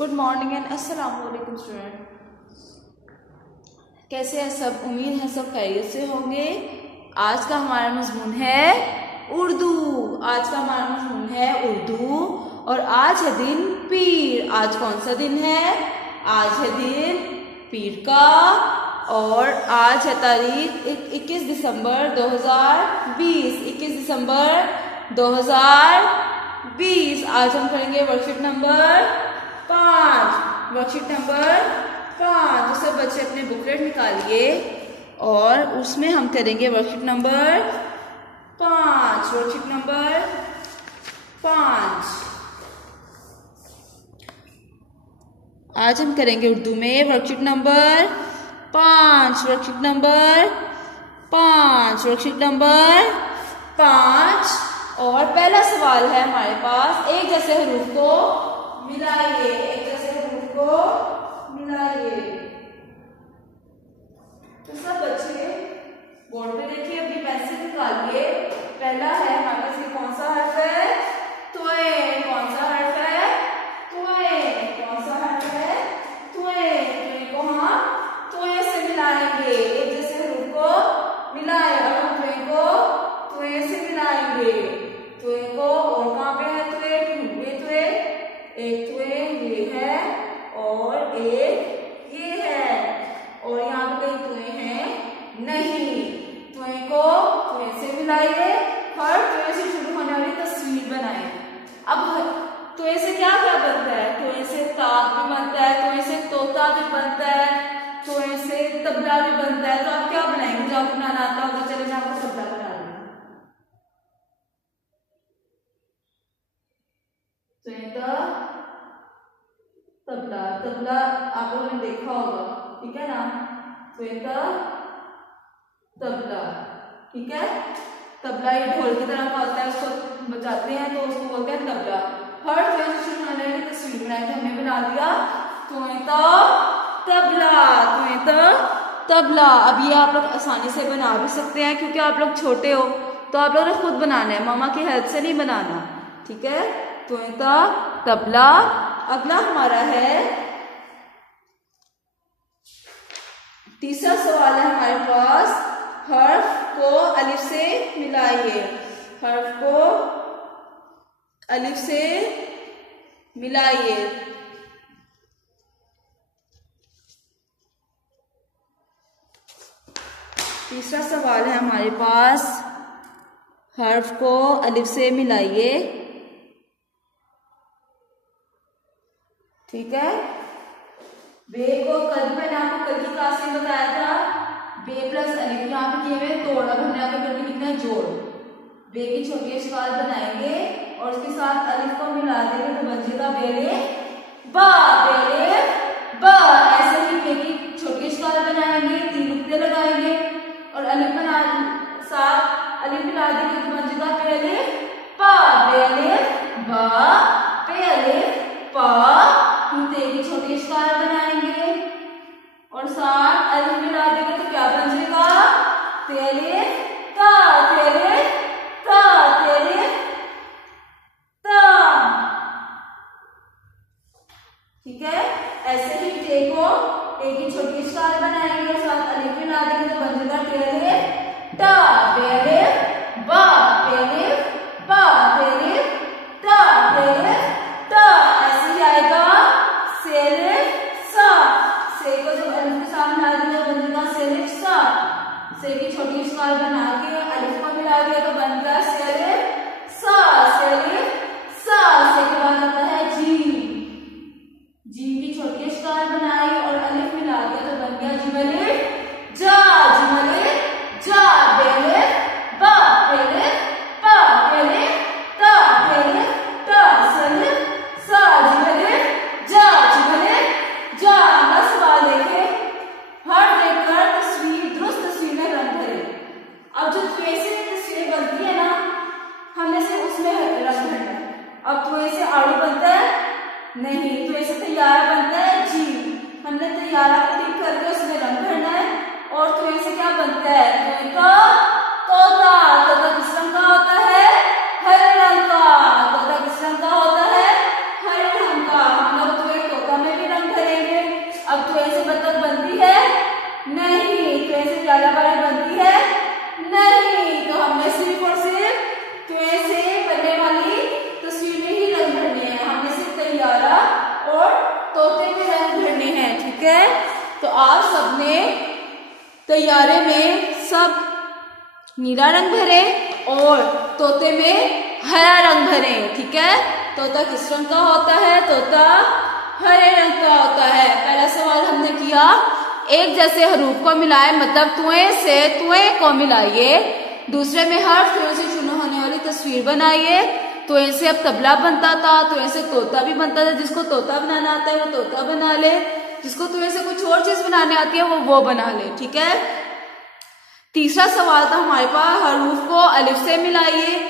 Good morning and अस्सलाम वालेकुम student. कैसे हैं सब? उम्मीद है सब खैरियत से होंगे। आज का हमारा मजमून है उर्दू। आज का हमारा मजमून है उर्दू और आज है दिन पीर। आज कौन सा दिन है? आज है दिन पीर का और आज है तारीख 21 दिसंबर 2020। 21 दिसंबर 2020। आज हम करेंगे वर्कशीट नंबर 5। Worksheet number 5। तो सब बच्चे अपने बुकलेट निकालिए और उसमें हम करेंगे वर्कशीट नंबर 5। वर्कशीट नंबर 5 आज हम करेंगे उर्दू में worksheet number 5। Worksheet number 5। Worksheet number 5 और पहला सवाल है हमारे पास, एक जैसे हरूफ को मिलाइए। एक जैसे हरूफ को मिलाइए। तो सब बच्चे बोर्ड पे देखिए, अपनी पेंसिल निकालिए। पहला है हमारे पास, ये कौन सा हर्फ है? तोए। कौन सा हर्फ है? तोए। कौन सा हर्फ है? तोए। तोए को हम तोए से मिलाएंगे। एक जैसे हरूफ को मिलाए और हम तोए को तोए से मिलाएंगे। तोए को और कहाँ पे है तोए? ये तोए, एक तोए ये है और एक ये है और यहाँ पे कई तोए हैं नहीं। तोए को तोए से मिलाइए। हर तोए से शुरू होने वाली तस्वीर बनाए। अब तोए से क्या क्या बनता है? तोए से ताक भी बनता है, तोए से तोता भी बनता है, तोए से तबला भी बनता है। तो आप क्या बनाएंगे? जो आपको बनाना आता होगा, चले मैं आपको तबला बना दूंगा। तबला, तबला आप लोगों ने देखा होगा, ठीक है ना? तबला, ठीक है। तबला ये ढोल की तरह का होता है, उसको बजाते हैं तो उसको बोलते हैं तबला। हर तोए से शुरू होने वाली तस्वीर बनाई तो हमने बना दिया तबला। तबला। अब ये आप लोग आसानी से बना भी सकते हैं क्योंकि आप लोग छोटे हो, तो आप लोगों ने खुद बनाना है, मामा की हेल्प से नहीं बनाना, ठीक है? तबला। अगला हमारा है तीसरा सवाल है हमारे पास, हर्फ को अलिफ से मिलाइए। हर्फ को अलिफ से मिलाइए। तीसरा सवाल है हमारे पास, हर्फ को अलिफ से मिलाइए, ठीक है। बे को कल मैंने आपको कल की क्लास में बताया था, बे प्लस अलिफ यहाँ पे किए हुए तोड़। अब हमने आगे करके लिखना है जोड़। बे की छोटी अक्षर बनाएंगे और उसके साथ अलिफ को मिला देंगे तो बन जाएगा बेले बा। बेले बा। ऐसे ही बे की छोटी अक्षर बनाएंगे, 3 नुक्ते लगाएंगे और अलिफ बना साथ अलिफ मिला देंगे तो बन जाएगा बेले पा। बेले बा बेले पा। की छोटी स्टार बनाएंगे और साथ अलिफ मिला देंगे तो क्या बन जाएगा? तेरे ता। तेरे ता। तेरे ता, ठीक है। ऐसे ही टे को टे की छोटी स्टार बनाएंगे और साथ अलिफ मिला देंगे तो बन जाएगा तेरे टा। तेरे बा। तेरे बा। तेरे ता। तेरे ता। ऐसे ही आएगा सेले सा। से को जब अलिफ के साथ मिला दिया बन जाएगा सेले सा। से की छोटी स्टार बना के अलिफ को मिला दिया तो बन गया सेले सा। सेले सा। से के बाद आता है जीम। जीम की छोटी स्टार बनाई और अलिफ मिला दिया तो बन गया जिमले जा। जिमले जा। बेले बा। बेले पा। बेले ता। बेले ता। सेले सा। जिमले जा। जिमले जा। अगला सवाल देखें, हर देखकर तस्वीर दुरुस्त तस्वीर में रंग भरे। अब जो तोए से तस्वीरें बनती है ना, हमने से उसमें रंग भरना है। अब तोए से आड़ू बनता है नहीं, तोए से तैयारा बनता है जी। हमने तैयारा को टिक करके उसमें रंग भरना है। और तोए से क्या बनता है? तोए का तोता। तोता किस रंग का होता है? हरे रंग का। तोता किस रंग का होता है? हरे रंग का। हम लोग तोए तोता अब तुए से बतख बनती है नहीं, तुए से ज्यालाबारी बनती है नहीं। तो हमने सिर्फ और सिर्फ तुए से बनने वाली तस्वीर में ही रंग भरने हैं, हमने सिर्फ तैयारा और तोते में रंग भरने हैं। ठीक है, तो आप सबने तैयारे में सब नीला रंग भरे और तोते में हरा रंग भरे। ठीक है, तोता किस रंग का होता है? तोता हरे रंग का होता है। पहला सवाल हमने किया एक जैसे हरूफ को मिलाए, मतलब तुए से तुए को मिलाइए। दूसरे में हर्फ तुए से शुरू होने वाली तस्वीर बनाइए। तुए से अब तबला बनता था, तुए से तोता भी बनता था। जिसको तोता बनाना आता है वो तोता बना ले, जिसको तुए से कुछ और चीज बनाने आती है वो बना ले। ठीक है, तीसरा सवाल था हमारे पास हरूफ को अलिफ से मिलाइए।